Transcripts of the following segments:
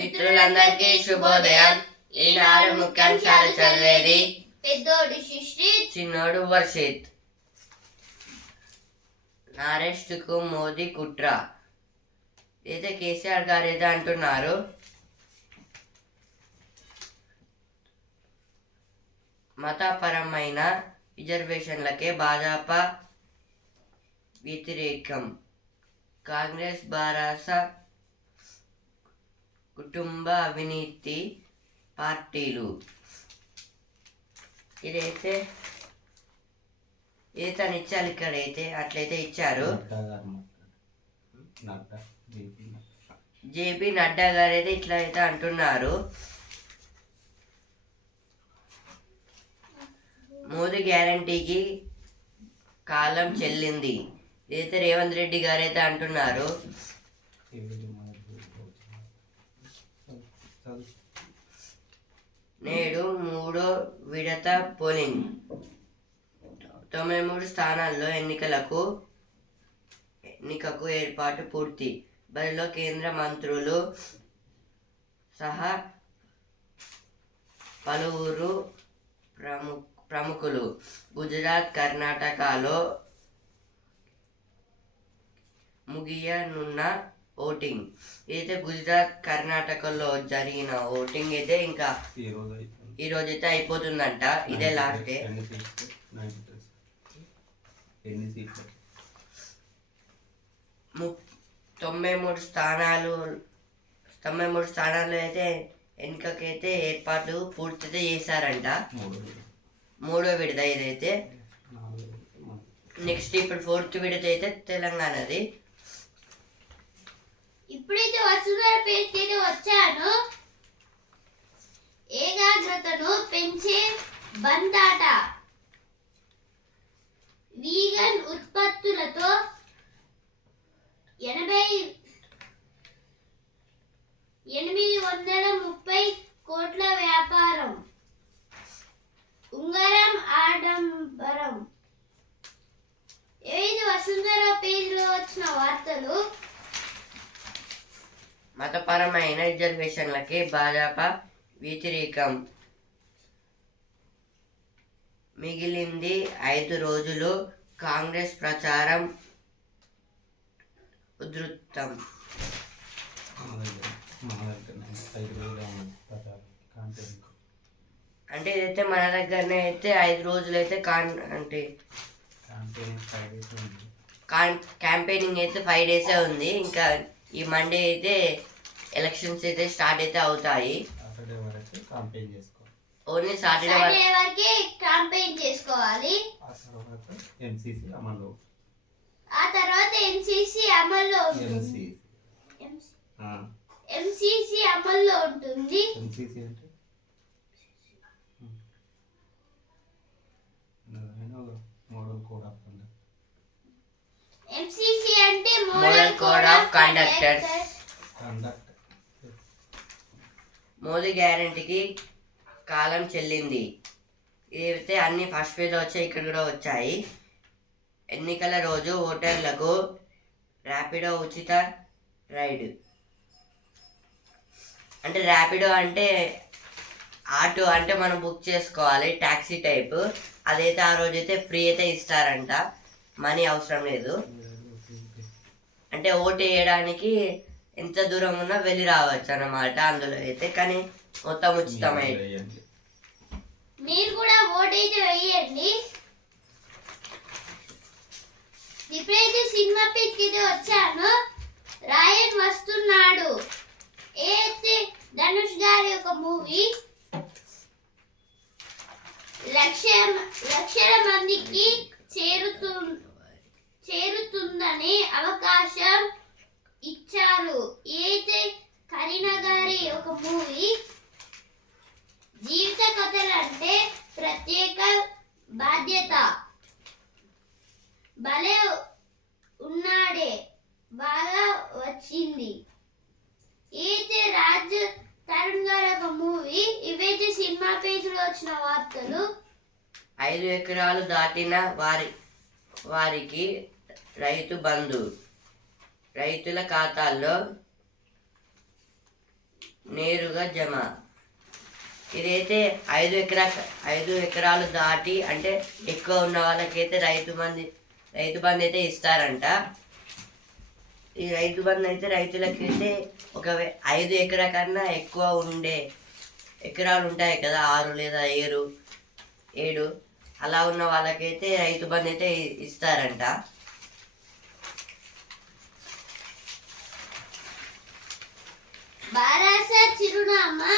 మిత్రులందరికీ శుభోదయం. ఈనాడు ముఖ్యాంశాలు చదివేది పెద్దోడు సుశ్రీత్, చిన్నోడు వర్షిత్. అరెస్టుకు మోదీ కుట్ర అయితే కేసీఆర్ గారు ఏదో అంటున్నారు. మతపరమైన రిజర్వేషన్లకే భాజపా వ్యతిరేకం. కాంగ్రెస్ భారత కుటుంబ అవినీతి పార్టీలు. ఇదైతే తను ఇచ్చారు, ఇక్కడైతే అట్లయితే ఇచ్చారు. జేపీ నడ్డా గారు అయితే ఇట్లా అయితే అంటున్నారు. మోదీ గ్యారంటీకి కాలం చెల్లింది. ఇదైతే రేవంత్ రెడ్డి గారు అయితే అంటున్నారు. నేడు మూడో విడత పోలింగ్. 93 స్థానాల్లో ఎన్నికకు ఏర్పాటు పూర్తి. బరిలో కేంద్ర మంత్రులు సహా పలువురు ప్రముఖులు. గుజరాత్, కర్ణాటకలో ముగియనున్న ఓటింగ్. అయితే గుజరాత్, కర్ణాటకలో జరిగిన ఓటింగ్ అయితే ఇంకా ఈ రోజైతే అయిపోతుందంట. ఇదే లాస్ట్ డే. 93 స్థానాలు అయితే ఎన్నికకైతే ఏర్పాట్లు పూర్తి చేశారంట. మూడో విడత ఇదైతే. నెక్స్ట్ ఇప్పుడు 4th విడత అయితే తెలంగాణది. ఇప్పుడైతే వసుంధర పేరుకి వచ్చాను. ఏకాగ్రతను పెంచే బంతాట. వీగన్ ఉత్పత్తులతో 830 కోట్ల వ్యాపారం. ఉంగరం ఆడంబరం. ఏది వసుంధర పేరులో వచ్చిన వార్తలు. మతపరమైన రిజర్వేషన్లకి భాజపా వ్యతిరేకం. మిగిలింది 5 రోజులు. కాంగ్రెస్ ప్రచారం ఉధృతం. అంటే ఇదైతే మన దగ్గరనే అయితే 5 రోజులు అయితే క్యాంపెయినింగ్ అయితే 5 డేసే ఉంది. ఇంకా ఈ మండే అయితే ఎలక్షన్స్ అయితే స్టార్ట్ అయితే అవుతాయి. ఓన్లీ సాటర్డే వరకే క్యాంపెయిన్ చేసుకోవాలి. ఆ తర్వాత ఎంసీసీ అమల్లో ఉంటుంది. ఎంసీసీ అమల్లో ఉంటుంది. ఎంసీసీ అంటే model code of conductors. Modi గ్యారంటీకి కాలం చెల్లింది. ఇదైతే అన్ని ఫస్ట్ పేజ్ వచ్చాయి, ఇక్కడ కూడా వచ్చాయి. ఎన్నికల రోజు ఓటర్లకు ర్యాపిడో ఉచిత రైడ్. అంటే ర్యాపిడో అంటే ఆటో, అంటే మనం బుక్ చేసుకోవాలి, ట్యాక్సీ టైప్. అదైతే ఆ రోజు అయితే ఫ్రీ అయితే ఇస్తారంట, మనీ అవసరం లేదు. అంటే ఓటు వేయడానికి ఎంత దూరం ఉన్నా వెళ్ళి రావచ్చు అన్నమాట అందులో అయితే. కానీ మొత్తం ఉచితమై. మీరు కూడా ఓటు అయితే వేయండి. ఇప్పుడైతే సినిమా పిక్ అయితే వచ్చాను. రాయన్ వస్తున్నాడు. అయితే ధనుష్ గారి ఒక మూవీ లక్షల మందికి చేరుతుందనే అవకాశం ఇచ్చారు. అయితే కరీనా గారి ఒక మూవీ జీవిత కథలంటే ప్రత్యేక బాధ్యత. భలే ఉన్నాడే బాగా వచ్చింది. అయితే రాజ్ తరుణ్ గారు ఒక మూవీ. ఇవైతే సినిమా పేజీలో వచ్చిన వార్తలు. 5 ఎకరాలు దాటిన వారికి రైతు బంధు. రైతుల ఖాతాల్లో నేరుగా జమ. ఇదైతే 5 ఎకరాలు దాటి అంటే ఎక్కువ ఉన్న వాళ్ళకైతే రైతు బంధు అయితే ఇస్తారంట. ఈ రైతు బంధు అయితే రైతులకైతే 5 ఎకరా కన్నా ఎక్కువ ఉండే ఎకరాలు ఉంటాయి కదా, 6 లేదా 7 అలా ఉన్న వాళ్ళకైతే రైతు బంధు అయితే ఇస్తారంట. బారాస చిరునామా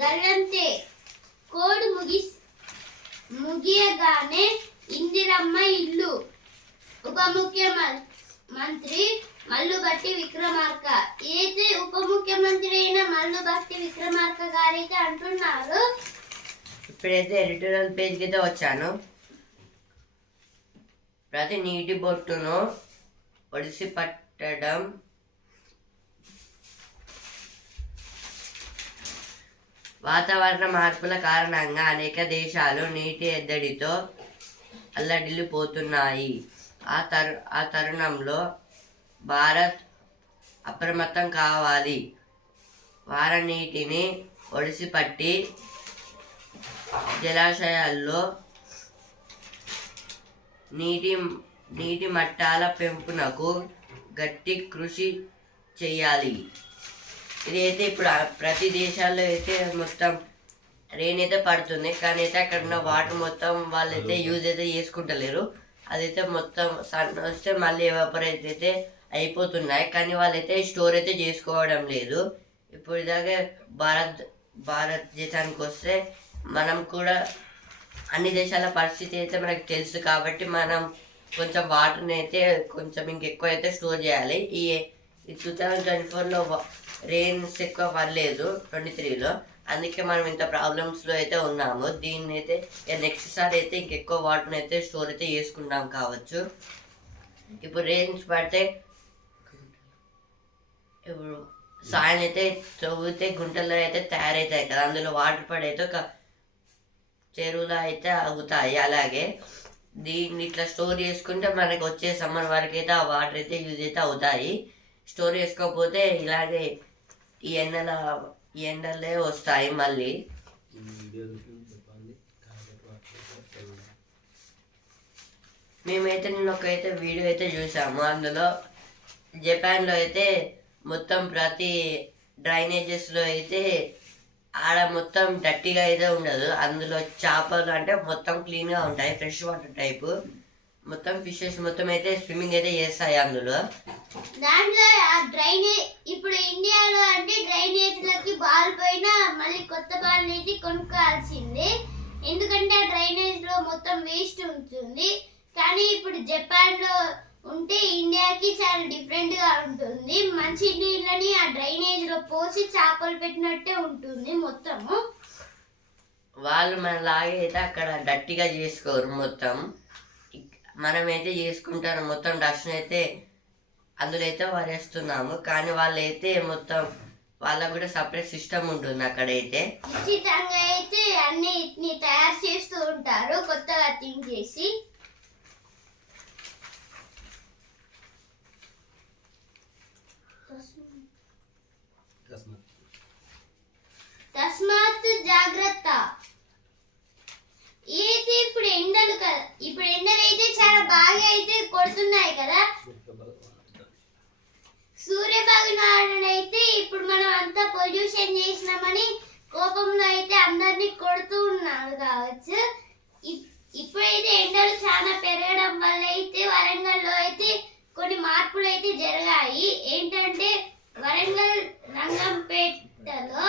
గల్లంతే కోడ్ ముగియగానే ఇందిరమ్మ ఇల్లు. ఉప ముఖ్యమంత్రి మల్లుబట్టి విక్రమార్క. ఏదైతే ఉప ముఖ్యమంత్రి అయిన మల్లుబట్టి విక్రమార్క గారైతే అంటున్నారు. ఇప్పుడైతే ఎడిటోరియల్ పేజ్కి అయితే వచ్చాను. ప్రతి నీటి బొట్టును ఒడిసి పట్టడం వాతావరణ మార్పుల కారణంగా అనేక దేశాలు నీటి ఎద్దడితో అల్లడిల్లిపోతున్నాయి. ఆ తరుణంలో భారత్ అప్రమత్తం కావాలి. వారనీటిని ఒడిసిపట్టి జలాశయాల్లో నీటి మట్టాల పెంపునకు గట్టి కృషి చేయాలి. ఇదైతే ఇప్పుడు ప్రతి దేశాల్లో అయితే మొత్తం రెయిన్ అయితే పడుతుంది, కానీ అయితే అక్కడ ఉన్న వాటర్ మొత్తం వాళ్ళైతే యూజ్ అయితే చేసుకుంటలేరు. అదైతే మొత్తం సన్ వస్తే మళ్ళీ ఎవాపరైజ్ అయితే అయిపోతున్నాయి, కానీ వాళ్ళైతే స్టోర్ అయితే చేసుకోవడం లేదు. ఇప్పుడు ఇలాగే భారతదేశానికి వస్తే మనం కూడా అన్ని దేశాల పరిస్థితి అయితే మనకు తెలుసు కాబట్టి మనం కొంచెం వాటర్ని అయితే కొంచెం ఇంకెక్కువ అయితే స్టోర్ చేయాలి. ఈ 2024లో రెయిన్స్ ఎక్కువ పడలేదు, 23లో, అందుకే మనం ఇంత ప్రాబ్లమ్స్లో అయితే ఉన్నాము. దీన్ని అయితే నెక్స్ట్ సారి అయితే ఇంకెక్కువ వాటర్ని అయితే స్టోర్ అయితే చేసుకుంటాం కావచ్చు. ఇప్పుడు రెయిన్స్ పడితే ఇప్పుడు సాయం అయితే తవ్వితే గుంటల్లో అయితే తయారవుతాయి కదా, అందులో వాటర్ పడి అయితే ఒక చెరువులో అయితే అవుతాయి. అలాగే దీన్ని ఇట్లా స్టోర్ చేసుకుంటే మనకి వచ్చే సమ్మర్ వరకు అయితే ఆ వాటర్ అయితే యూజ్ అయితే అవుతాయి. స్టోర్ చేసుకోకపోతే ఇలాగే ఈ ఎండలే వస్తాయి మళ్ళీ. మేమైతే నిన్న ఒకైతే వీడియో అయితే చూసాము. అందులో జపాన్లో అయితే మొత్తం ప్రతి డ్రైనేజెస్లో అయితే ఆడ మొత్తం డట్టిగా అయితే ఉండదు. అందులో చేపలు అంటే మొత్తం క్లీన్గా ఉంటాయి, ఫ్రెష్ వాటర్ టైపు. మొత్తం ఫిషెస్ మొత్తం అయితే స్విమ్మింగ్ అయితే చేస్తాయి అందులో. దాంట్లో ఆ డ్రైనేజ్ ఇప్పుడు ఇండియాలో అంటే డ్రైనేజ్లకి బాల్ పైన మళ్ళీ కొత్త బాల్ అయితే కొనుక్కోవాల్సిందే, ఎందుకంటే ఆ డ్రైనేజ్లో మొత్తం వేస్ట్ ఉంటుంది. కానీ ఇప్పుడు జపాన్లో ఉంటే ఇండియాకి చాలా డిఫరెంట్గా ఉంటుంది. మంచి నీళ్ళని ఆ డ్రైనేజ్లో పోసి చేపలు పెట్టినట్టే ఉంటుంది మొత్తము. వాళ్ళు మనలాగే అయితే అక్కడ డట్టిగా చేసుకోరు, మొత్తం మనమైతే చేసుకుంటారు. మొత్తం డస్ట్ అయితే అందులో అయితే వారేస్తున్నాము, కానీ వాళ్ళైతే మొత్తం వాళ్ళకు కూడా సపరేట్ సిస్టమ్ ఉంటుంది అక్కడైతే. ఉచితంగా అయితే అన్నిటిని తయారు చేస్తూ ఉంటారు కొత్తగా థింక్ చేసి. తస్మాత్ జాగ్రత్త. అయితే ఇప్పుడు ఎండలు అయితే చాలా బాగా అయితే కొడుతున్నాయి కదా. సూర్యభగవానుడు అయితే ఇప్పుడు మనం అంతా పొల్యూషన్ చేసినామని కోపంలో అయితే అందరినీ కొడుతూ ఉన్నారు కావచ్చు. ఇప్పుడైతే ఎండలు చాలా పెరగడం వల్ల అయితే వరంగల్లో అయితే కొన్ని మార్పులు అయితే జరిగాయి. ఏంటంటే వరంగల్ రంగంపేటలో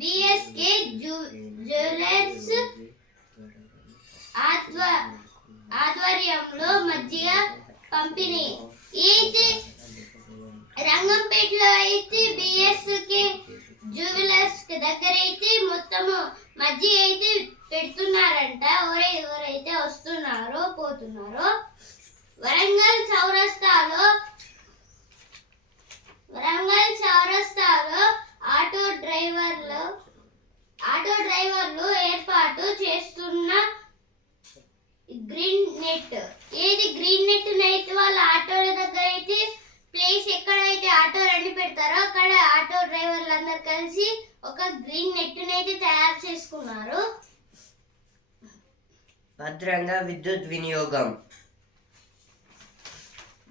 బిఎస్కే జ్యువెలర్స్ ఆధ్వర్యంలో మజ్జిగ పంపిణీ. అయితే రంగంపేటలో అయితే బిఎస్కే జ్యువెలర్స్ దగ్గర అయితే మొత్తము మజ్జిగ అయితే పెడుతున్నారంట. ఎవరైతే వస్తున్నారో పోతున్నారో. వరంగల్ చౌరస్తాలో ఆటో డ్రైవర్లు ఏర్పాటు చేస్తున్న గ్రీన్ నెట్. గ్రీన్ నెట్ అయితే వాళ్ళ ఆటోల దగ్గర అయితే ప్లేస్ ఎక్కడైతే ఆటోలన్నీ పెడతారో అక్కడ ఆటో డ్రైవర్ల అందరు కలిసి ఒక గ్రీన్ నెట్ అయితే తయారు చేసుకున్నారు. భద్రంగా విద్యుత్ వినియోగం.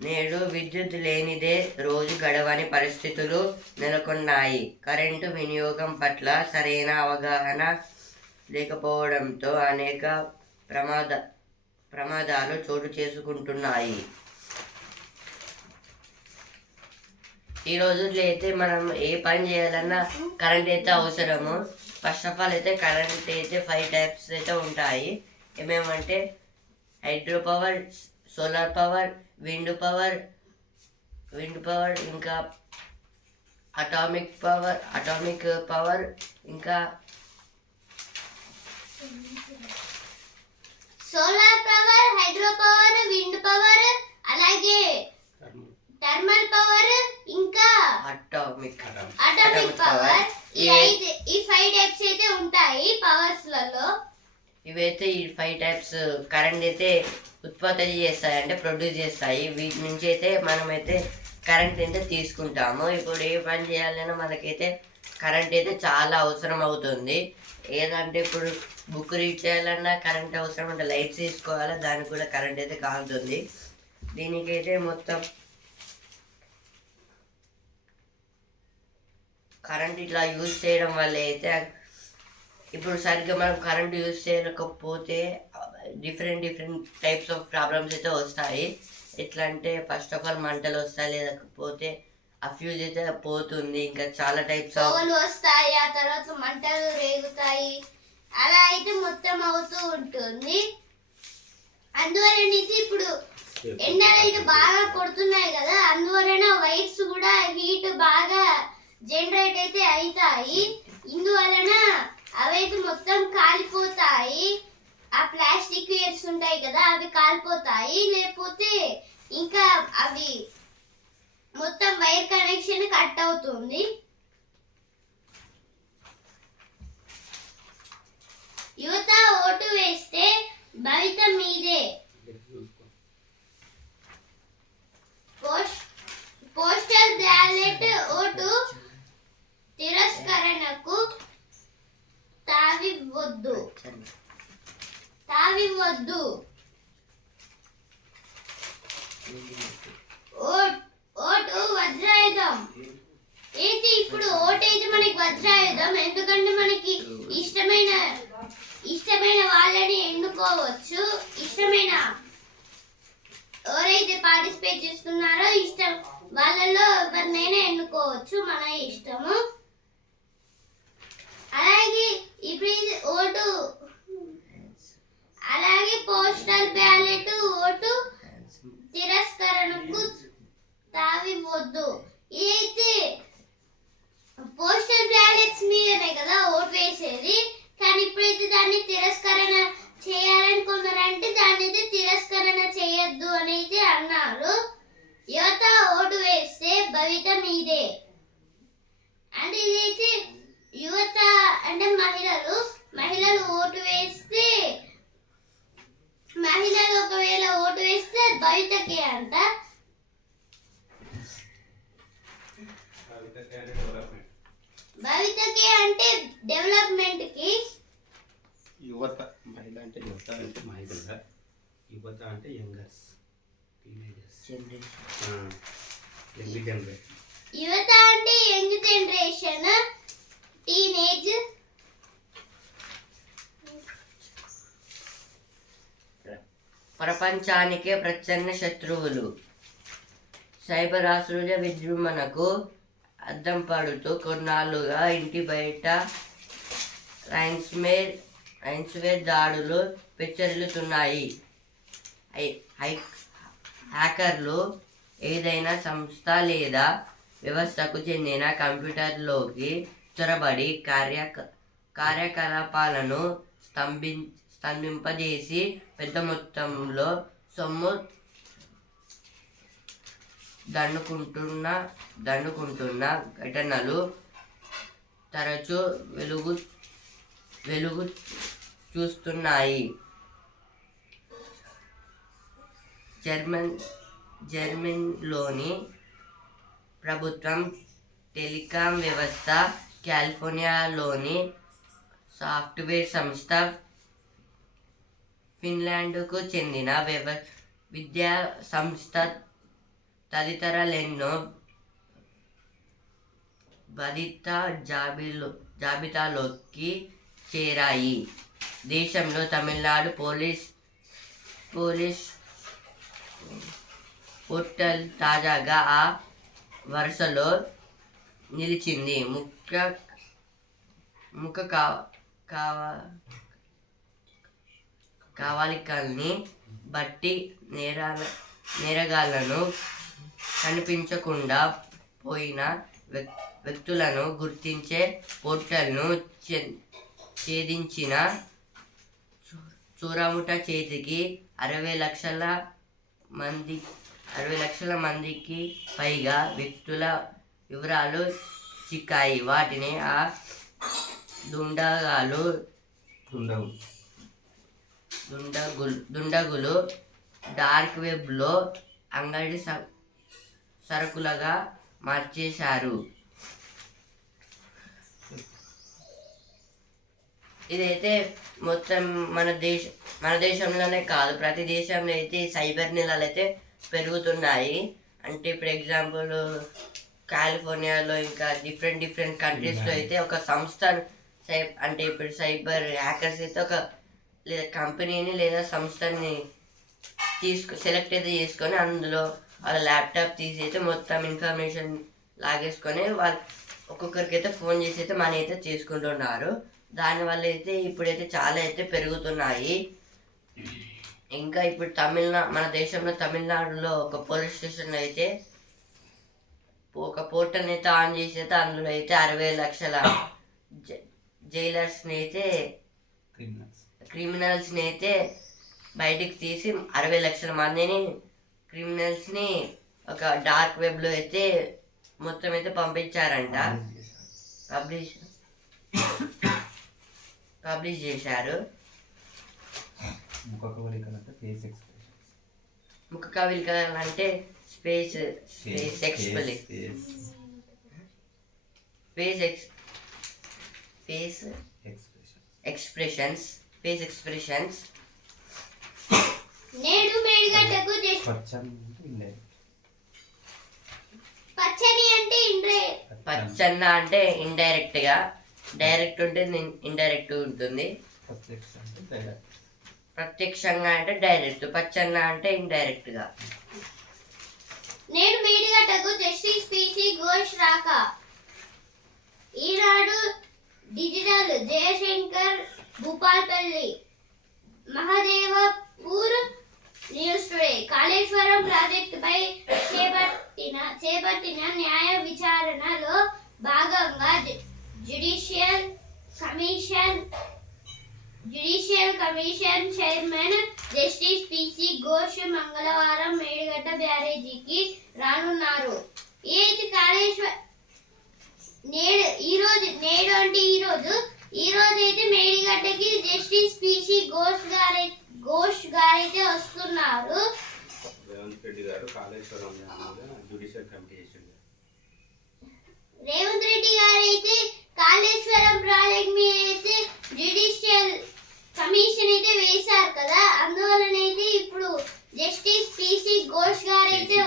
నేడు విద్యుత్ లేనిదే రోజు గడవని పరిస్థితులు నెలకొన్నాయి. కరెంటు వినియోగం పట్ల సరైన అవగాహన లేకపోవడంతో అనేక ప్రమాదాలు చోటు చేసుకుంటున్నాయి. ఈ రోజుల్లో అయితే మనం ఏ పని చేయాలన్నా కరెంట్ అయితే అవసరము. ఫస్ట్ ఆఫ్ ఆల్ అయితే కరెంట్ అయితే 5 టైప్స్ అయితే ఉంటాయి. ఏమేమంటే hydro power, solar power, wind power, ఇంకా అటామిక్ పవర్, ఇంకా solar power, hydro power, wind power, అలాగే థర్మల్ పవర్, ఇంకా అటామిక్ పవర్. ఈ 5 టైప్స్ అయితే ఉంటాయి పవర్స్ లలో. ఇవైతే ఈ 5 టైప్స్ కరెంట్ అయితే ఉత్పత్తి చేస్తాయి, అంటే ప్రొడ్యూస్ చేస్తాయి. వీటి నుంచి అయితే మనమైతే కరెంట్ అయితే తీసుకుంటాము. ఇప్పుడు ఏ పని చేయాలన్నా మనకైతే కరెంట్ అయితే చాలా అవసరం అవుతుంది. ఏదంటే ఇప్పుడు బుక్ రీడ్ చేయాలన్నా కరెంట్ అవసరం, అంటే లైట్స్ తీసుకోవాలా దానికి కూడా కరెంట్ అయితే కాలుతుంది. దీనికైతే మొత్తం కరెంట్ ఇట్లా యూజ్ చేయడం వల్ల అయితే ఇప్పుడు సరిగ్గా మనం కరెంట్ యూజ్ చేయలేకపోతే డిఫరెంట్ టైప్స్ ఆఫ్ ప్రాబ్లమ్స్ అయితే వస్తాయి. ఎట్లా అంటే ఫస్ట్ ఆఫ్ ఆల్ మంటలు వస్తాయి, లేకపోతే ఆ ఫ్యూజ్ అయితే పోతుంది. ఇంకా చాలా టైప్స్ ఆఫ్ వస్తాయి, ఆ తర్వాత మంటలు రేగుతాయి. అలా అయితే మొత్తం అవుతూ ఉంటుంది. అందువలన ఇప్పుడు ఎండలు అయితే బాగా కొడుతున్నాయి కదా, అందువలన వైర్స్ కూడా హీట్ బాగా జనరేట్ అయితే అవుతాయి. ఇందువలన అవైతే మొత్తం కాలిపోతాయి. ఆ ప్లాస్టిక్ వైర్స్ ఉంటాయి కదా అవి కాలిపోతాయి. లేకపోతే ఇంకా అవి మొత్తం వైర్ కనెక్షన్ కట్ అవుతుంది. యువత ఓటు వేస్తే భవిత మీదే. పోస్టల్ బ్యాలెట్ ఓటు తిరస్కరణకు తావివ్వద్దు. ఓటు వజ్రాయుధం. అయితే ఇప్పుడు ఓటు అయితే మనకి వజ్రాయుధం. ఎందుకంటే మనకి ఇష్టమైన వాళ్ళని ఎన్నుకోవచ్చు. ఇష్టమైన ఎవరైతే పార్టిసిపేట్ చేస్తున్నారో ఇష్టం వాళ్ళలో ఎవరినైనా ఎన్నుకోవచ్చు, మన ఇష్టము. అలాగే ఇప్పుడు ఓటు, అలాగే పోస్టల్ బ్యాలెట్ ఓటు తిరస్కరణకు తావివ్వద్దు. ఇదైతే పోస్టల్ బ్యాలెట్స్ మీదనే కదా ఓటు వేసేది, కానీ ఇప్పుడైతే దాన్ని తిరస్కరణ చేయాలని కొందరంటే దాన్ని అయితే తిరస్కరణ చేయొద్దు అని అయితే అన్నారు. యువత ఓటు వేస్తే భవిత మీదే. అంటే ఇదైతే యువత అంటే మహిళలు ఓటు వేస్తే, మహిళలు ఒకవేళ ఓటు వేస్తే భవితకే అంట. భవితకే అంటే డెవలప్మెంట్ కి. యువత మహిళ అంటే యువత అంటే మహిళ, యువత అంటే యంగర్స్, టీనేజర్స్, యంగ్ జనరేషన్. యువత అంటే యంగ్ జనరేషన్, టీనేజ్. ప్రపంచానికే ప్రచ్ఛన్న శత్రువులు. సైబర్ ఆస్తుల విజృంభణకు అద్దం పడుతూ కొన్నాళ్ళుగా ఇంటి బయట రైన్స్వేర్ దాడులు పెచ్చరిల్లుతున్నాయి. హ్యాకర్లు ఏదైనా సంస్థ లేదా వ్యవస్థకు చెందిన కంప్యూటర్లోకి చొరబడి కార్యకలాపాలను స్తంభింపజేసి పెద్ద మొత్తంలో సొమ్ము దండుకుంటున్న ఘటనలు తరచూ వెలుగు చూస్తున్నాయి. జర్మనీలోని ప్రభుత్వం టెలికాం వ్యవస్థ కాలిఫోర్నియాలోని సాఫ్ట్వేర్ సంస్థ ఫిన్లాండ్కు చెందిన విద్యా సంస్థ తదితరాలెన్నో బాధిత జాబితాలోకి చేరాయి. దేశంలో తమిళనాడు పోలీస్ పోర్టల్ తాజాగా ఆ వరుసలో నిలిచింది. ముఖ కవళికల్ని బట్టి నేరగాళ్లను కనిపించకుండా పోయిన వ్యక్తులను గుర్తించే పోర్టల్ను ఛేదించిన చూరముఠ చేతికి 60 లక్షల మందికి పైగా వ్యక్తుల వివరాలు చిక్కాయి. వాటిని ఆ దుండగులు డార్క్ వెబ్లో అంగడి సరుకులుగా మార్చేశారు. ఇదైతే మొత్తం మన దేశంలోనే కాదు, ప్రతి దేశంలో అయితే సైబర్ నేరాలు అయితే పెరుగుతున్నాయి. అంటే ఇప్పుడు ఎగ్జాంపుల్ కాలిఫోర్నియాలో ఇంకా డిఫరెంట్ కంట్రీస్లో అయితే ఒక సంస్థ అంటే ఇప్పుడు సైబర్ హ్యాకర్స్ అయితే ఒక లేదా కంపెనీని లేదా సంస్థని సెలెక్ట్ అయితే చేసుకొని అందులో వాళ్ళ ల్యాప్టాప్ తీసి అయితే మొత్తం ఇన్ఫర్మేషన్ లాగేసుకొని వాళ్ళు ఒక్కొక్కరికి అయితే ఫోన్ చేసి అయితే మనీ అయితే చేసుకుంటున్నారు. దానివల్ల అయితే ఇప్పుడైతే చాలా అయితే పెరుగుతున్నాయి. ఇంకా ఇప్పుడు మన దేశంలో తమిళనాడులో ఒక పోలీస్ స్టేషన్లో అయితే ఒక పోర్టల్ని అయితే ఆన్ చేసి అయితే అందులో అయితే 60 లక్షల జైలర్స్ని అయితే క్రిమినల్స్ని అయితే బయటికి తీసి 60 లక్షల మందిని క్రిమినల్స్ని ఒక డార్క్ వెబ్లో అయితే మొత్తం అయితే పంపించారంట, పబ్లిష్ చేశారు. ముఖ కవళికలు అంటే ఫేస్ ఎక్స్ప్రెషన్స్. నేడు మేడిగడ్డకు పచ్చన్న అంటే ఇండైరెక్ట్ గా, డైరెక్ట్ ఉంటే ఇండైరెక్ట్ ఉంటుంది. ప్రత్యక్షంగా అంటే డైరెక్ట్, పచ్చన్న అంటే ఇండైరెక్ట్ గా. నేడు మేడిగడ్డకు జస్టిస్ పిసి ఘోష్ రాక. Eenadu digital Jayashankar Bhupalpally Mahadevpur news today. Kaleshwaram ప్రాజెక్టుపై చేపట్టిన న్యాయ విచారణలో భాగంగా judicial commission chairman justice PC Ghosh మంగళవారం మేడిగడ్డ బ్యారేజీకి రానున్నారు. ఏది కాళేశ్వరం ఈ రోజు అయితే మేడిగడ్డకి జస్టిస్ పిసి ఘోష్ గారైతే వస్తున్నారు. రేవంత్ రెడ్డి గారు కాళేశ్వరం జ్యుడిషియల్ కమిటీ చేసింది. రేవంత్ రెడ్డి గారు అయితే కాళేశ్వరం ప్రాజెక్ట్ మీద అయితే జ్యుడిషియల్ కమిషన్ అయితే వేశారు కదా, అందువలనైతే ఇప్పుడు జస్టిస్ పిసి ఘోష్ గారు అయితే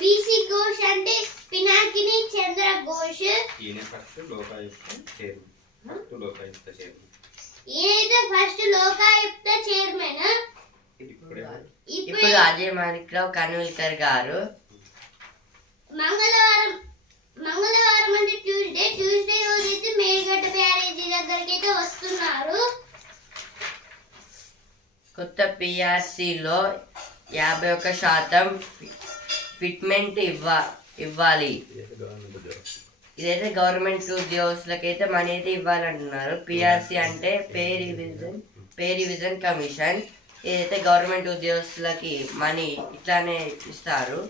పిసి ఘోష్ అంటే పినాకిని చంద్ర ఘోష్. ఈయన ఫస్ట్ లోకాయుక్త చైర్మన్. ఇప్పుడు అజయ్ మాణిక్రావు కన్విల్కర్ గారు మంగళవారం అంటే ట్యూస్డే రోజు అయితే మేడిగడ్డ బ్యారేజీ దగ్గరికి అయితే వస్తున్నారు. కొత్త పిఆర్సీలో 51% ఫిట్మెంట్ ఇవ్వాలి. ఇదైతే గవర్నమెంట్ ఉద్యోగస్తులకైతే మనీ అయితే ఇవ్వాలంటున్నారు. పిఆర్సీ అంటే పే రివిజన్ కమిషన్. ఇదైతే గవర్నమెంట్ ఉద్యోగస్తులకి మనీ ఇట్లానే ఇస్తారు.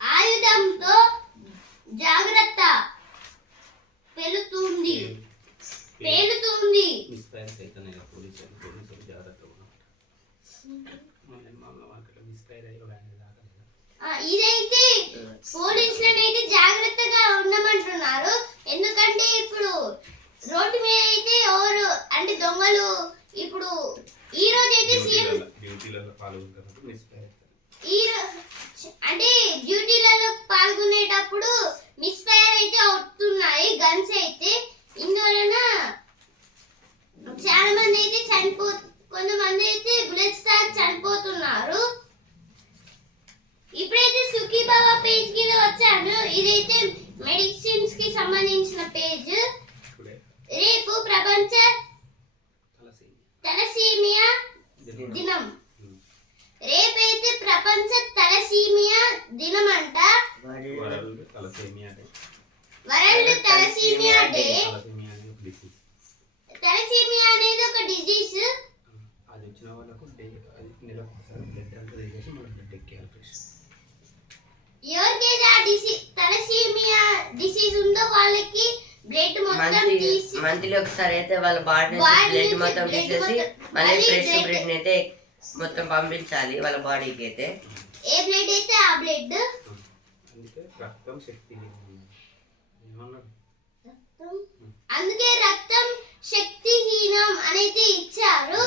ఆయుధంతో జాగ్రత్త పేలుతుంది. ఇదైతే పోలీసులను అయితే జాగ్రత్తగా ఉండమంటున్నారు. ఎందుకంటే ఇప్పుడు రోడ్డు మీద అయితే ఎవరు అంటే దొంగలు ఇప్పుడు ఈ రోజు అయితే సీఎం డ్యూటీలలో పాల్గొంటున్నప్పుడు మిస్ఫైర్ అవుతారు. అంటే డ్యూటీలలో పాల్గొనేటప్పుడు మిస్ఫైర్ అయితే అవుతున్నాయి గన్స్ అయితే. ఇందువలన చాలా మంది అయితే కొంతమంది అయితే బుల్లెట్స్ తో చనిపోతున్నారు. ఇప్పుడైతే సుఖీ బాబా పేజ్ కి వచ్చాను. ఇదైతే మెడిసిన్స్ కి సంబంధించిన పేజ్. రేపు ప్రపంచ తలసీమియా దినం. రేపైతే ప్రపంచ తలసీమియా దినం అంట. World thalassaemia day. తలసీమియా అనేది ఒక డిజీజ్. అది వచ్చిన వాళ్ళకు నెలకు ఒకసారి బ్లడ్ అంతా తీసేసి మనం బ్లడ్ ఎక్కియాలి ఫ్రెష్. ఎవరికైతే తలసీమియా డిసీజ్ ఉందో వాళ్ళకి బ్లడ్ మొత్తం తీసి మంత్లీ ఒకసారి అయితే వాళ్ళ బాడీ బ్లడ్ మొత్తం తీసేసి మళ్ళీ ఫ్రెష్ బ్లడ్ అయితే మొత్తం పంపించాలి వాళ్ళ బాడీకి అయితే. ఏ బ్లడ్ అయితే ఆ బ్లడ్. అందుకే రక్తం శక్తి అందుకే రక్తం శక్తిహీనం అనేది ఇచ్చారు.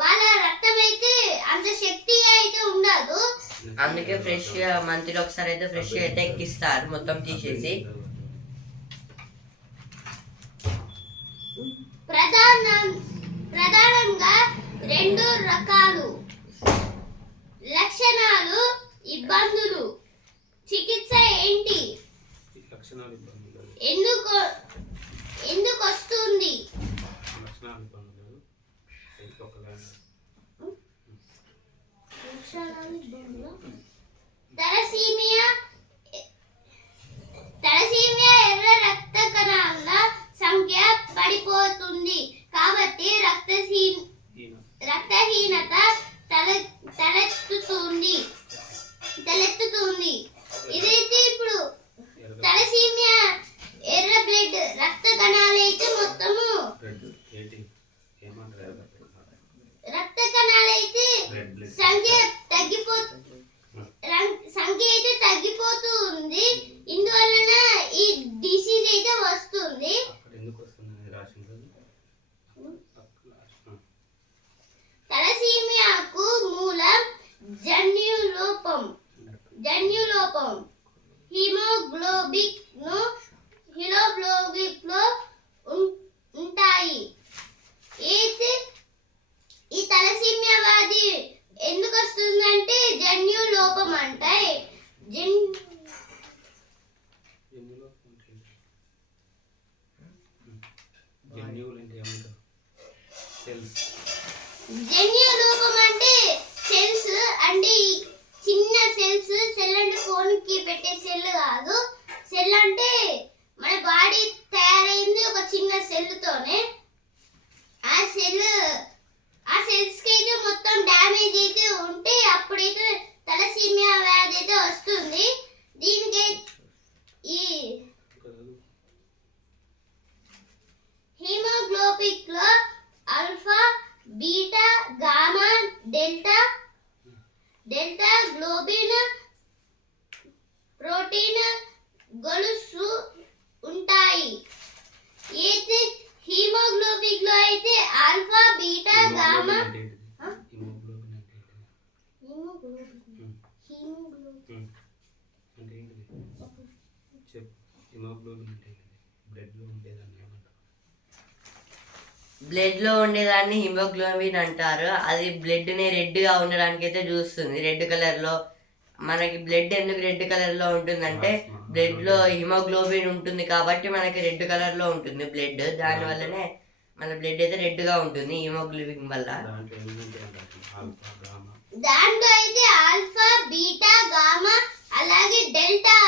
వాళ్ళ రక్తం అయితే అంత శక్తి అయితే ఉండదు. అందుకే ఫ్రెష్ మంత్లీ ఒకసారి అయితే ఫ్రెష్ అయితే ఎక్కిస్తారు మొత్తం తీసేసి. ప్రధానంగా 2 రకాలు లక్షణాలు ఇబ్బందులు. చికిత్స ఏంటి? లక్షణాలు ఇబ్బందులు ఎందుకు వస్తుంది? లక్షణాలు ఇబ్బందులు తలసీమియా ఎర్ర రక్త కణాల సంఖ్య పడిపోతుంది కాబట్టి రక్తహీనత తలెత్తుతుంది. ఇదైతే ఇప్పుడు తలసీమియా ఎర్ర బ్లడ్ రక్త కణాలు అయితే మొత్తము రక్త కణాలు అయితే సంఖ్య అయితే తగ్గిపోతూ ఉంది. ఇందువలన ఈ డిసీజ్ అయితే వస్తుంది. తలసీమియాకు మూలం జన్యులోపం. హిమోగ్లోబిన్ లో ఉంటాయి. అయితే ఈ తలసీమియా వ్యాధి ఎందుకు వస్తుందంటే జన్యులోపం అంటే జన్యులోపం అంటే సెల్స్ అంటే చిన్న సెల్స్. సెల్ అంటే ఫోన్ కి పెట్టే సెల్ కాదు. సెల్ అంటే మన బాడీ తయారైంది ఒక చిన్న సెల్ తోనే. ఆ సెల్స్ కి అయితే మొత్తం డ్యామేజ్ అయితే ఉంటే అప్పుడైతే తలసీమియా వ్యాధి అయితే వస్తుంది. దీనికి ఈ హిమోగ్లోబిన్ లో alpha, beta, gamma, delta globin, protein గొలుసు ఉంటాయి. అయితే హిమోగ్లోబిన్ లో అయితే ఆల్ఫా, బీటా, గామా బ్లడ్ లో ఉండేదాన్ని హిమోగ్లోబిన్ అంటారు. అది బ్లడ్ ని రెడ్ గా ఉండడానికి అయితే చూస్తుంది. రెడ్ కలర్ లో మనకి బ్లడ్ ఎందుకు రెడ్ కలర్ లో ఉంటుందంటే బ్లడ్ లో హిమోగ్లోబిన్ ఉంటుంది కాబట్టి మనకి రెడ్ కలర్ లో ఉంటుంది బ్లడ్. దాని వల్లనే మన బ్లడ్ అయితే రెడ్ గా ఉంటుంది హిమోగ్లోబిన్ వల్ల. దాంట్లో అయితే ఆల్ఫా, బీటా, గామా అలాగే డెల్టా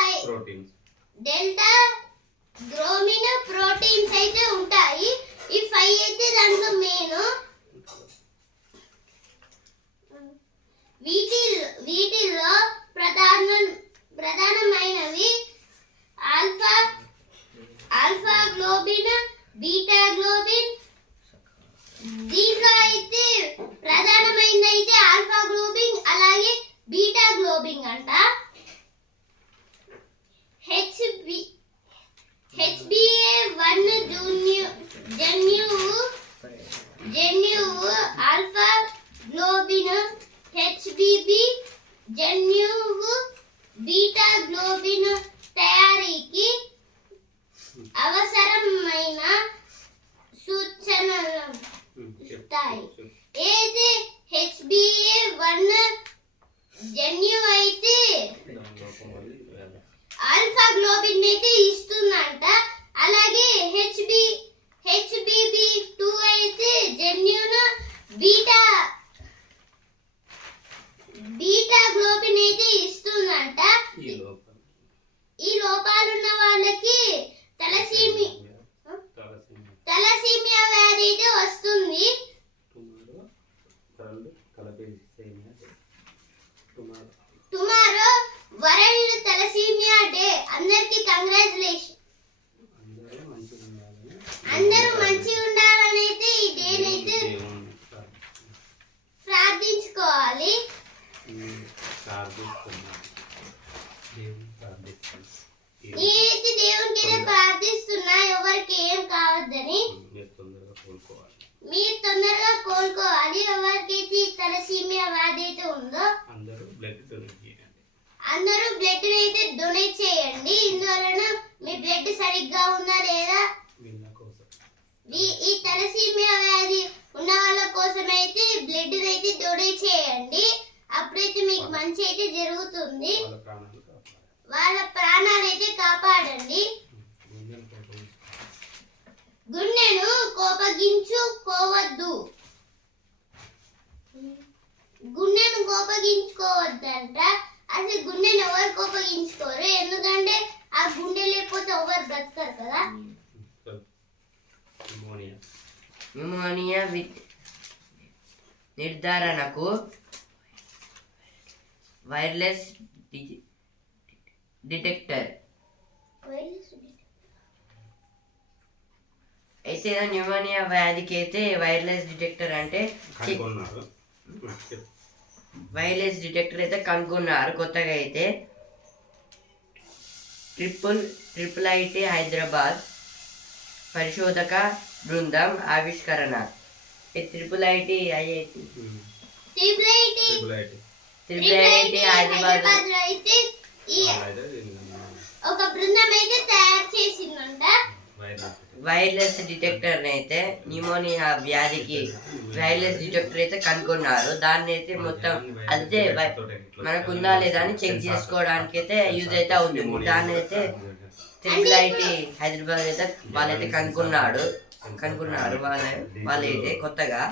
గ్లోబిన్, ప్రోటీన్స్ అయితే ఉంటాయి. ఈ 5 అయితే దాంట్లో మెయిన్. వీటిల్లో ప్రధానమైనవి ఆల్ఫా గ్లోబిన్, బీటా గ్లోబిన్. దీంట్లో అయితే ప్రధానమైనది అయితే ఆల్ఫా గ్లోబిన్ గ్లోబిన్ అయితే ఇస్తుందంట. అలాగే HBB2 అయితే జెన్యూన్ బీటా గ్లోబిన్ అయితే ఇస్తుందంట. ఈ లోపాలున్న వాళ్ళకి తలసీమియా వ్యాధి అయితే వస్తుంది. Tomorrow world thalassaemia day. అందరికి కంగ్రాచులేషన్. అందరూ మంచిగా ఉండాలని అయితే ఈ డేని అయితే ప్రార్థించుకోవాలి. నేనైతే దేవునికి అయితే ప్రార్థిస్తున్నా ఎవరికి ఏం కావద్దని. మీరు తొందరగా కోలుకోవాలి. ఎవరికైతే తలసీమియా వ్యాధి అయితే ఉందో అందరూ బ్లడ్ అయితే డొనేట్ చేయండి. ఇందువలన మీ బ్లడ్ సరిగ్గా ఉందా లేదా ఈ తలసీమియా వ్యాధి ఉన్న వాళ్ళ కోసం అయితే బ్లడ్ అయితే డొనేట్ చేయండి. అప్పుడైతే మీకు మంచి అయితే జరుగుతుంది. వాళ్ళ ప్రాణాలు అయితే కాపాడండి. గుండెను కోపగించుకోవద్దు. గుండెను కోపగించుకోవద్దంట. అసలు గుండెను ఎవరు కోపగించుకోరు, ఎందుకంటే ఆ గుండె లేకపోతే ఎవరు బ్రతకరు కదా. న్యూమోనియా నిర్ధారణకు వైర్లెస్ డిటెక్టర్ అయితే న్యూమోనియా వ్యాధికి అయితే వైర్లెస్ డిటెక్టర్ అంటే వైర్లెస్ డిటెక్టర్ అయితే కనుగొన్నారు కొత్తగా. అయితే ట్రిపుల్ ఐటీ హైదరాబాద్ పరిశోధక బృందం ఆవిష్కరణ. ట్రిపుల్ ఐటీ హైదరాబాద్ అయితే ఒక బృందం అయితే తయారు చేసిందంట. వైర్లెస్ డిటెక్టర్ అయితే న్యూమోనియా వ్యాధికి వైర్లెస్ డిటెక్టర్ అయితే కనుగొన్నారు. దాన్ని అయితే మొత్తం అదే మనకు ఉందా లేదా అని చెక్ చేసుకోవడానికి అయితే యూజ్ అయితే అవుతుంది. దాన్ని అయితే ట్రిపుల్ ఐటీ హైదరాబాద్ అయితే వాళ్ళైతే కనుక్కున్నారు. వాళ్ళైతే కొత్తగా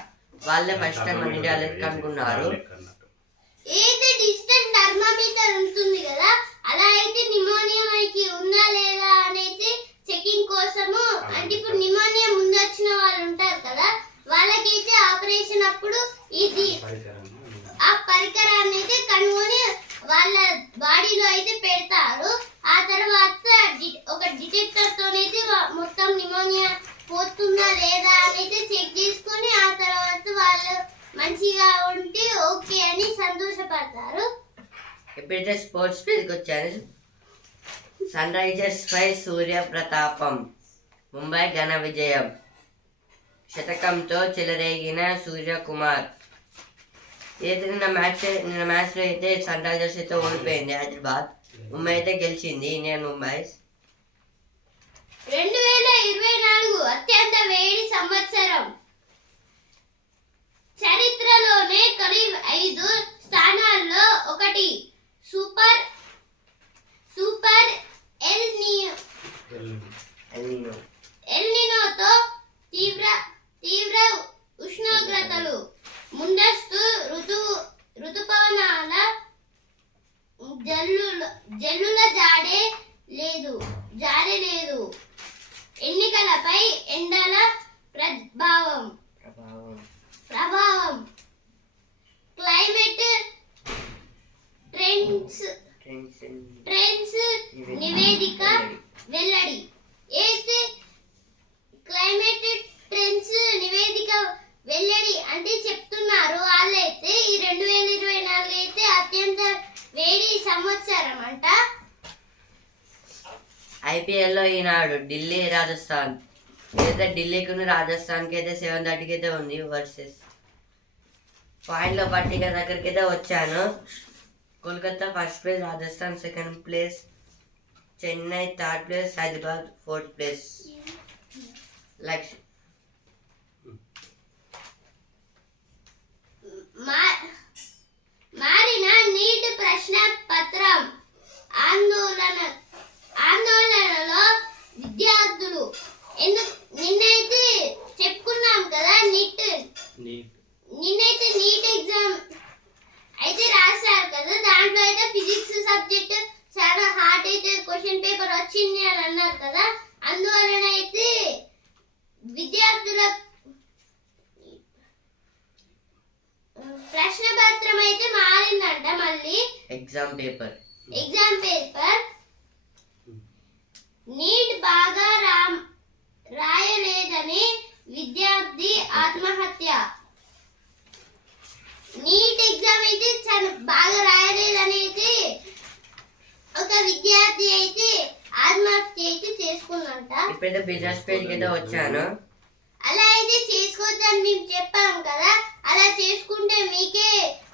వాళ్ళే ఫస్ట్ టైం మన ఇండియాలో అయితే కనుక్కున్నారు. ఏదైతే డిజిటల్ థర్మామీటర్ ఉంటుంది కదా, అలా అయితే నిమోనియా మనకి ఉందా లేదా అనేది చెకింగ్ కోసము. అంటే ఇప్పుడు నిమోనియా ముందు వచ్చిన వాళ్ళు ఉంటారు కదా, వాళ్ళకైతే ఆపరేషన్ అప్పుడు ఆ పరికరాన్ని అయితే కనుగొని వాళ్ళ బాడీలో అయితే పెడతారు. ఆ తర్వాత ఒక డిటెక్టర్ తోనైతే మొత్తం నిమోనియా పోతుందా లేదా అనేది చెక్ చేసుకొని ఆ తర్వాత వాళ్ళు మంచిగా ఉంటే ఓకే అని సంతోషపడతారు. ఎప్పుడైతే స్పోర్ట్స్ పేజ్కి వచ్చాను, సన్ రైజర్స్ పై సూర్య ప్రతాపం. ముంబై ఘన విజయం. శతకంతో చెలరేగిన సూర్యకుమార్. అయితే నిన్న మ్యాచ్లో అయితే సన్ రైజర్స్ అయితే ఓడిపోయింది హైదరాబాద్. ముంబై అయితే గెలిచింది, ఇండియన్ ముంబై. 2024 అత్యంత వేడి సంవత్సరం. చరిత్రలోనే తొలి 5 స్థానాల్లో ఒకటి. సూపర్ ఎల్ నినోతో తీవ్ర ఉష్ణోగ్రతలు, ముందస్తు ఋతుపవనాల జల్లుల జాడే లేదు. ఎన్నికలపై ఎండల ప్రభావం. క్లైమేట్ ట్రెండ్స్ నివేదిక వెల్లడి. అయితే క్లైమేట్ ట్రెండ్స్ నివేదిక వెల్లడి అంటే చెప్తున్నారు వాళ్ళైతే ఈ 2024 అయితే అత్యంత వేడి సంవత్సరం అంట. ఐపీఎల్లో ఈనాడు ఢిల్లీ రాజస్థాన్. ఏదైతే ఢిల్లీకి రాజస్థాన్కి అయితే 7:30కి అయితే ఉంది వర్సెస్. పాయింట్ల పట్టిక దగ్గరికి అయితే వచ్చాను. Kolkata first place, Rajasthan second place, Chennai third place, Hyderabad fourth place. మారిన నీట్ ప్రశ్న పత్రం ఆందోళన వచ్చింది అని అన్నారు కదా, అందువలన అయితే విద్యార్థుల ప్రశ్న పత్రం అయితే మారిందంట. మళ్ళీ ఎగ్జామ్ పేపర్ నీట్ బాగా రాయలేదని విద్యార్థి ఆత్మహత్య. నీట్ ఎగ్జామ్ అయితే బాగా రాయలేదని అయితే ఒక విద్యార్థి అయితే ఆత్మహత్య అయితే చేసుకుందంట. ఇప్పుడైతే బిజినెస్ పేజ్కి అయితే వచ్చాను. అలా అయితే చేసుకోవద్దని మేము చెప్పాం కదా, అలా చేసుకుంటే మీకే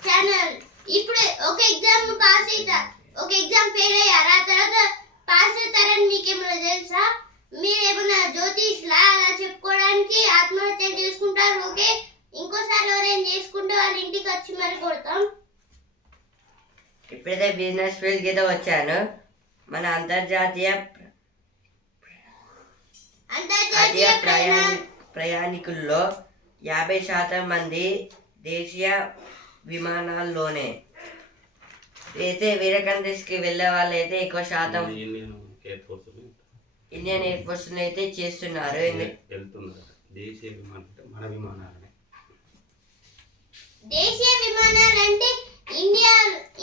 ఛానల్ ఇప్పుడు ఒక ఎగ్జామ్ పాస్ అవుతా, ఒక ఎగ్జామ్ ఫెయిల్ అయ్యారు, ఆ తర్వాత పాస్ అవుతారని మీకేమైనా తెలుసా? మీరు ఏమైనా జ్యోతిష్లా అలా చెప్పుకోవడానికి ఆత్మహత్యలు చేసుకుంటారు. ఓకే, ఇంకోసారి ఎవరైనా చేసుకుంటే వాళ్ళ ఇంటికి వచ్చి మరి కొడతాం. ఇప్పుడైతే బిజినెస్ పేజ్కి అయితే వచ్చాను. మన అంతర్జాతీయ ప్రయాణికుల్లో 50% మంది దేశీయ విమానాల్లోనే. అయితే వేరే కంట్రీస్కి వెళ్ళే వాళ్ళు అయితే ఎక్కువ శాతం ఇండియన్ ఎయిర్ ఫోర్స్ అయితే చేస్తున్నారు. వెళ్తున్నారు. దేశీయ విమానం అంటే మన విమానాలనే. దేశీయ విమానాలు అంటే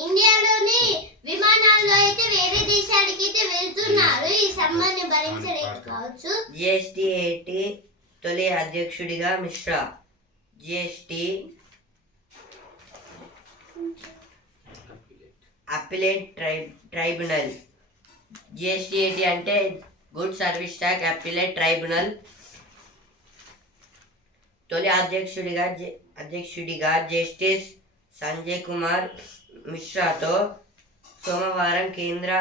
ఇండియాలోని విమానాల్లో అయితే వేరే దేశానికి అయితే వెళ్తున్నారు. ఈ సమ్మాన్ని భరించడానికి కావచ్చు. GSTAT తొలి అధ్యక్షుడిగా Mishra. GST appellate tribunal. GSTAT అంటే good service tax appellate tribunal తొలి అధ్యక్షుడిగా జస్టిస్ సంజయ్ కుమార్ మిశ్రాతో సోమవారం కేంద్ర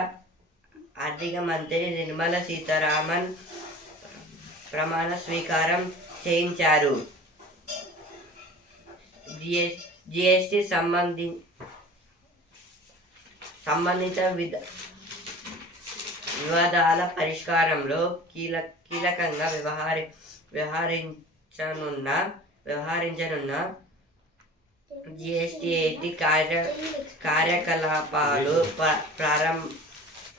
ఆర్థిక మంత్రి నిర్మలా సీతారామన్ ప్రమాణ స్వీకారం చేయించారు. జిఎస్టి సంబంధిత వివాదాల పరిష్కారంలో కీలకంగా వ్యవహరించనున్న GSTAT కార్యకలాపాలు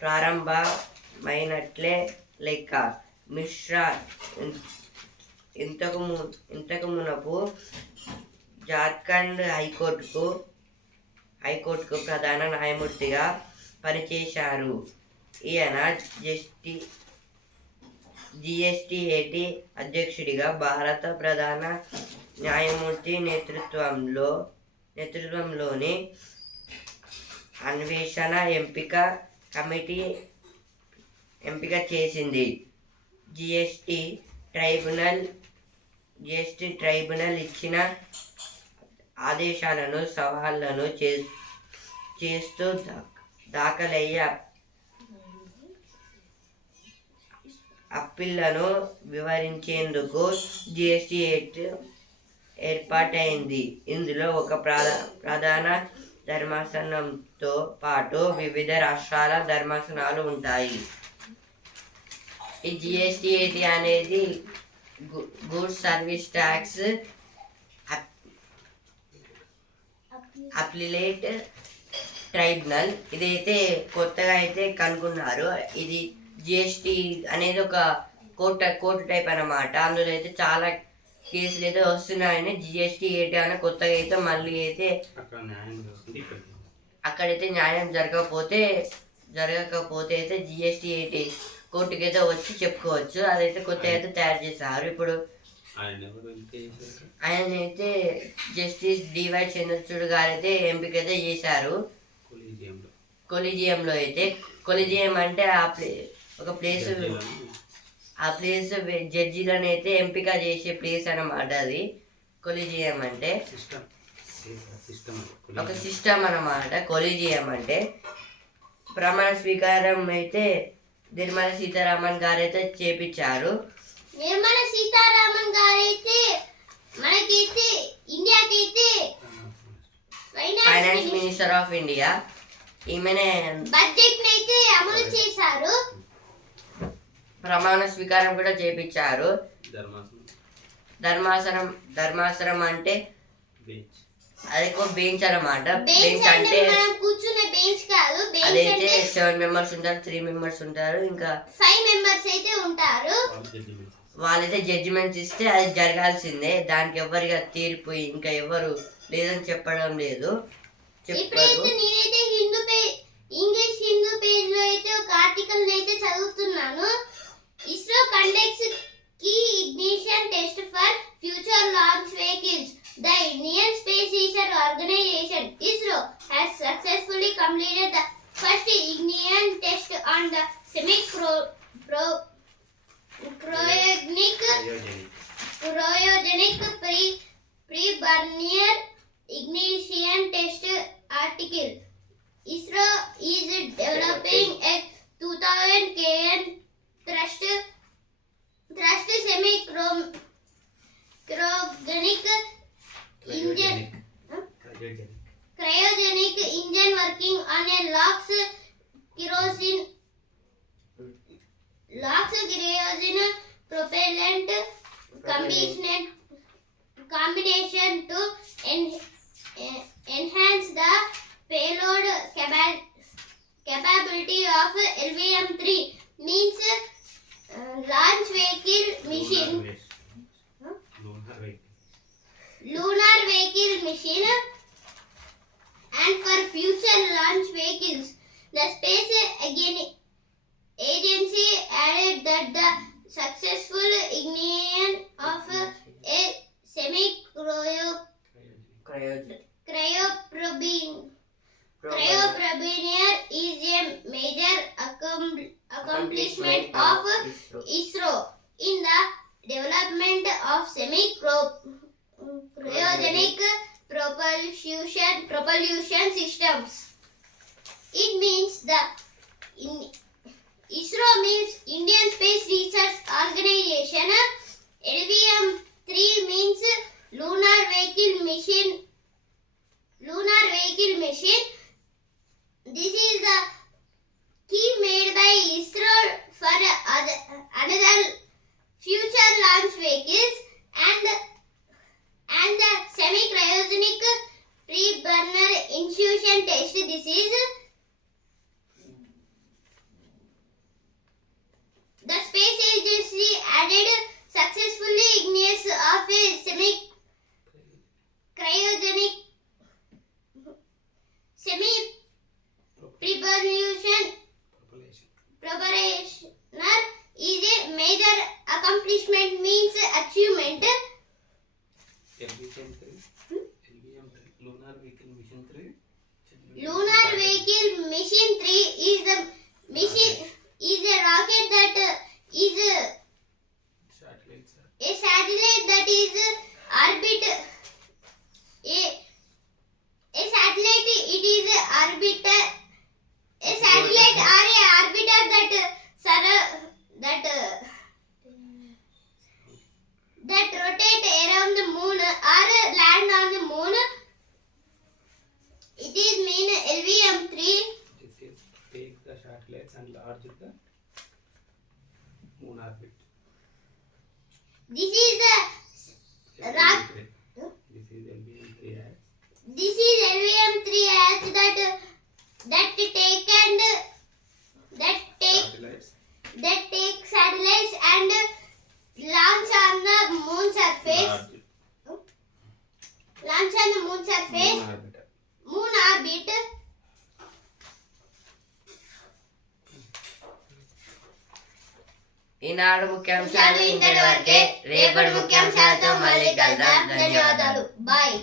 ప్రారంభమైనట్లే లెక్క. మిశ్రా ఇంతకు మునుపు జార్ఖండ్ హైకోర్టుకు ప్రధాన న్యాయమూర్తిగా పనిచేశారు. ఈయన GSTAT అధ్యక్షుడిగా భారత ప్రధాన న్యాయమూర్తి నేతృత్వంలోని అన్వేషణ కమిటీ ఎంపిక చేసింది. GST ట్రైబ్యునల్ ఇచ్చిన ఆదేశాలను సవాళ్లను చేస్తూ దాఖలయ్యే అప్పీళ్లను వివరించేందుకు GSTAT ఏర్పాటైంది. ఇందులో ఒక ప్రధాన ధర్మాసనంతో పాటు వివిధ రాష్ట్రాల ధర్మాసనాలు ఉంటాయి. ఈ GSTAT అనేది గుడ్స్ సర్వీస్ ట్యాక్స్ అప్లిలేట్ ట్రైబ్యునల్. ఇదైతే కొత్తగా అయితే కనుగొన్నారు. ఇది GST అనేది ఒక కోర్టు టైప్ అన్నమాట. అందులో అయితే చాలా కేసులు అయితే వస్తున్నాయని GSTAT అనే కొత్తగా అయితే మళ్ళీ అయితే అక్కడైతే న్యాయం జరగకపోతే అయితే GSTAT కోర్టుకి అయితే వచ్చి చెప్పుకోవచ్చు. అదైతే కొత్త అయితే తయారు చేశారు. ఇప్పుడు ఆయన అయితే జస్టిస్ DY చంద్రచూడ్ గారు అయితే ఎంపిక అయితే చేశారు కొలీజియంలో. అయితే కొలీజియం అంటే ఒక ప్లేస్, ఆ ప్లేస్ జడ్జీలను అయితే ఎంపిక చేసే ప్లేస్ అన్నమాట. అది కొలీజియం అంటే ఒక సిస్టమ్ అన్నమాట. కొలీజియం అంటే ప్రమాణ స్వీకారం అయితే నిర్మలా సీతారామన్ గారు అయితే చేపించారు. నిర్మలా సీతారామన్ గారు అయితే మనకైతే ఇండియాకైతే ఫైనాన్స్ మినిస్టర్ ఆఫ్ ఇండియా. ఈమెనే బడ్జెట్ అయితే అమలు చేశారు. ప్రమాణ స్వీకారం కూడా చేపించారు. ధర్మాసనం అంటే అది బెంచ్ అన్నమాట. బెంచ్ అంటే మనం కూర్చునే బెంచ్ కాదు, బెంచ్ అదైతే అంటే 7 మెంబర్స్ ఉంటారు, 3 మెంబర్స్ ఉంటారు, ఇంకా 5 మెంబర్స్ అయితే ఉంటారు. వాళ్ళైతే జడ్జిమెంట్స్ ఇస్తే అది జరగాల్సిందే. దానికి ఎవరిగా తీర్పు ఇంకా ఎవరు లేదని చెప్పడం లేదు, చెప్పారు. ఇప్పుడైతే నేనైతే ఇంగ్లీష్ హిందూ పేజ్ లో అయితే ఒక ఆర్టికల్ అయితే చదువుతున్నాను. ISRO conducts key ignition test for future launch vehicles. The Indian Space Research Organization (ISRO) has successfully completed the first ignition test on the cryogenic pre-burner ignition test article. ISRO is developing a 2000 kN thrust semi-cryogenic cryogenic engine working on a LOX kerosene propellant combination to enhance the payload capability of LVM-3 means launch vehicle mission. Lunar vehicle mission and for future launch vehicles. The space agency added that the successful ignition of a cryopropellant is a major accomplishment of ISRO in the development of cryogenic propulsion systems. It means ISRO means Indian Space Research Organization. LVM-3 means Lunar Vehicle Mission. This is the key made by ISRO for another future launch vehicles and the semi-cryogenic pre-burner ignition test. This is the space agency added successfully ignition of a semi-cryogenic semi-propulsion is a major accomplishment means achievement. Lunar Vehicle Mission 3. Lunar Vehicle Mission 3 is the mission is a rocket that is a satellite that is orbit a satellite. It is a orbiter, a satellite or a orbiter that rotate around the moon or land on the moon. It is mean LVM-3. This is take the satellites and launch the moon orbit. This is the rock. This is LVM-3 hatch. This is LVM-3 hatch that take satellites and launch on the moon surface. Launch on the moon surface. Moon orbit. ఈనాడు ముఖ్యాంశాలు ఇంతటి వరకే. రేపటి ముఖ్యాంశాలతో మళ్ళీ కలుద్దాం. ధన్యవాదాలు. Bye.